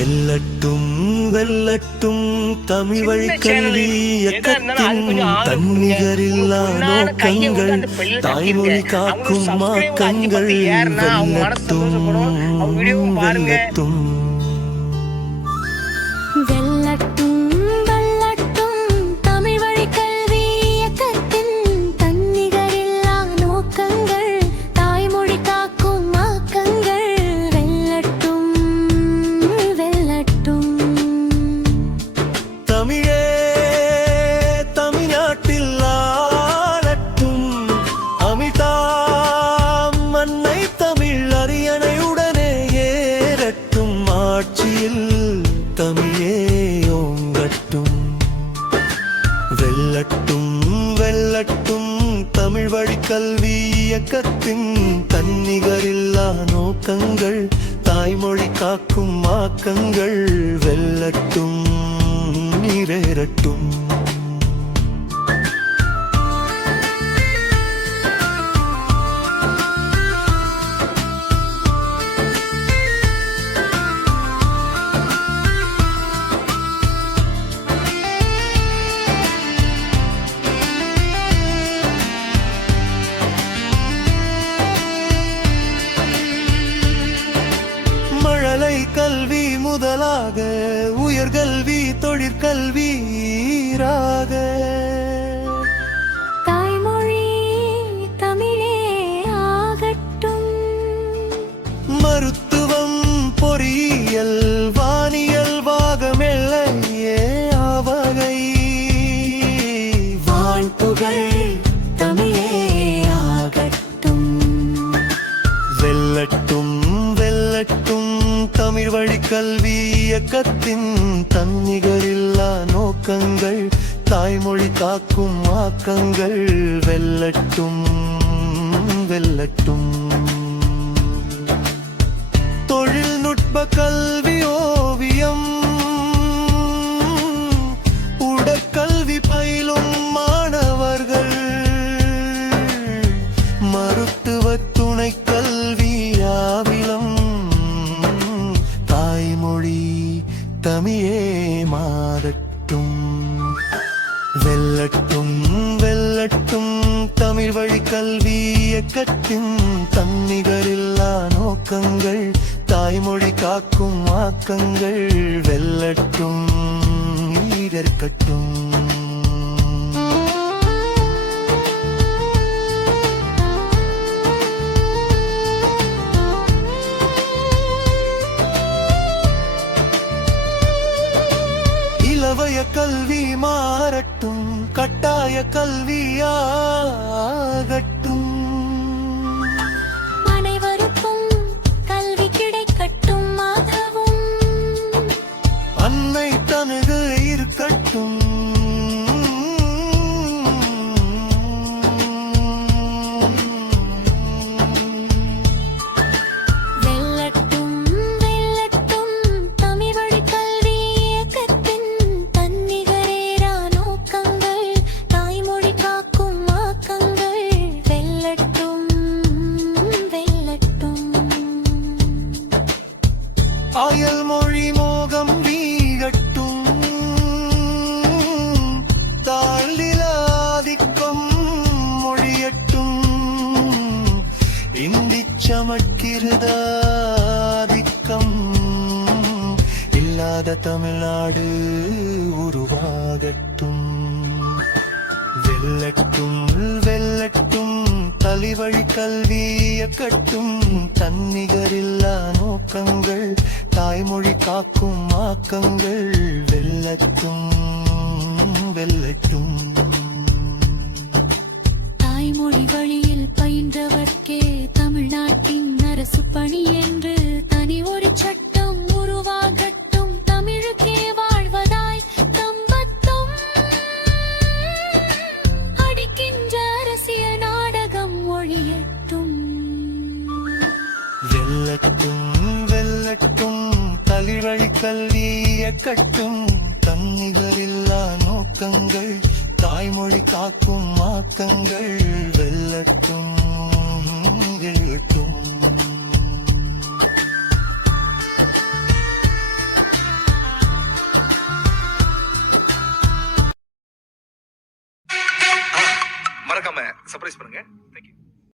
வெல்லட்டும் வெல்லட்டும் தமிழ் வழி கல்வி இயக்கத்தின் தன்னிகரில்லா நோக்கங்கள் தாய்மொழி காக்கும் மாக்கங்கள் வெல்லட்டும் வெல்லட்டும் வெல்லட்டும் வெல்லட்டும் தமிழ் வழி கல்வி இயக்கத்தின் தன்னிகரில்லா நோக்கங்கள் தாய்மொழி காக்கும் மாக்கங்கள் வெல்லட்டும் வெல்லட்டும். தமிழே தமிழ்நாட்டில் ஆளட்டும் அமிதாம் மண்ணை தமிழ் அரியணையுடனே ஏறட்டும் ஆட்சியில் தமிழே ஓங்கட்டும். வெல்லட்டும் வெல்லட்டும் தமிழ் வழி கல்வி இயக்கத்தின் தன்னிகரில்லா நோக்கங்கள் தாய்மொழி காக்கும் மாக்கங்கள் வெல்லட்டும் நிறைவேறட்டும். மழலை கல்வி முதலாக உயர்கல்வி தொழிற்கல்வி ஈராக தாய்மொழி தமிழே ஆகட்டும். மருத்துவம் பொறியியல் வானியல் வாகமெல்லையே ஆவகை வாழ்த்துகள் தமிழே ஆகட்டும். வெல்லட்டும் வெல்லட்டும் தமிழ் வழி கல்வி இயக்கத்தின் தன்னிகரில்லா நோக்கங்கள் தாய்மொழி காக்கும் ஆக்கங்கள் வெல்லட்டும் வெல்லட்டும். தொழில்நுட்ப கல்வி ஓவியம் உடற்கல்வி பயிலும் மாணவர்கள் மருத்துவ துணை கல்வி ஆவிலம் தாய்மொழி தமிழே மாறட்டும். வெல்லட்டும் வெல்லட்டும் தமிழ் வழி கல்வி இயக்கத்தின் தன்னிகரில்லா நோக்கங்கள் தாய்மொழி காக்கும் ஆக்கங்கள் வெல்லட்டும் ஈடற்கட்டும். இலவய கல்வி மாறட்டும் கட்டாய கல்வியாகட்டும். அனைவருக்கும் கல்வி கிடைக்கட்டும் மாதவும் அன்னை தனது இருக்கட்டும். வெல்லட்டும் வெல்லட்டும் தமிழ் வழி கல்வி இயக்கத்தின் தன்னிகரேறா நோக்கங்கள் தாய்மொழி காக்கும் ஆக்கங்கள் வெல்லட்டும் வெல்லட்டும். அயல் மொழி மோகம் வீகட்டும் தாழ்நிலாதிக்கம் மொழியட்டும் இந்தி சமற்கிருதாதிக்கம் இல்லாத தமிழ்நாடு உருவாகட்டும். வெல்லட்டும் வெல்லட்டும் தலைவழி கல்வி இயக்கட்டும் தன்னிகரில்லா நோக்கங்கள் தாய்மொழி காக்கும் ஆக்கங்கள் வெல்லட்டும் வெல்லட்டும். தாய்மொழி வழியில் பயின்றவர்க்கே தமிழ்நாட்டின் அரசு பணி என்று தனி ஒரு சட்டம் உருவாகட்டும் தமிழுக்கே வாழ்வதாய் கம்பத்தும் அடிக்கின்ற அரசியல் நாடகம் ஒழியட்டும். வெல்லட்டும் வெல்லட்டும் தலைவழி கல்வி இயக்கட்டும் தன்னிகரில்லா நோக்கங்கள் தாய்மொழி காக்கும் மாக்கங்கள் வெல்லட்டும் வெல்லட்டும். மறக்காம சர்ப்ரைஸ் பண்ணுங்க. தேங்க்யூ.